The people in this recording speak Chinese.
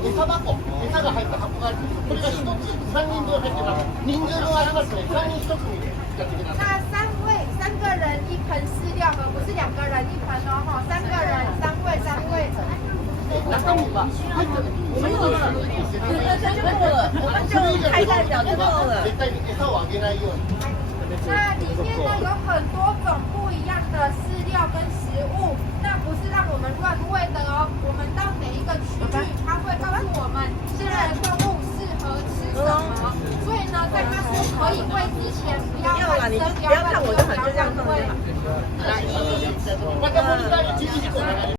餌箱、餌が入った箱がある。これが1つ3人分入ってます。人数分ありますね。3人1組で使ってください。那三个人一盆饲料盒，不是2个人一盆哦，哈，3个人3位。中身は入った時にそれぞれの説明就够了，我们就开代表就够了。絶対に餌をあげないように。那里面呢有很多种不一样的饲料跟食物，那不是让我们乱喂的哦。我们到每一个区域，它会告诉我们现在的动物适合吃什么。所以呢，在它说可以喂之前，不要乱生，不要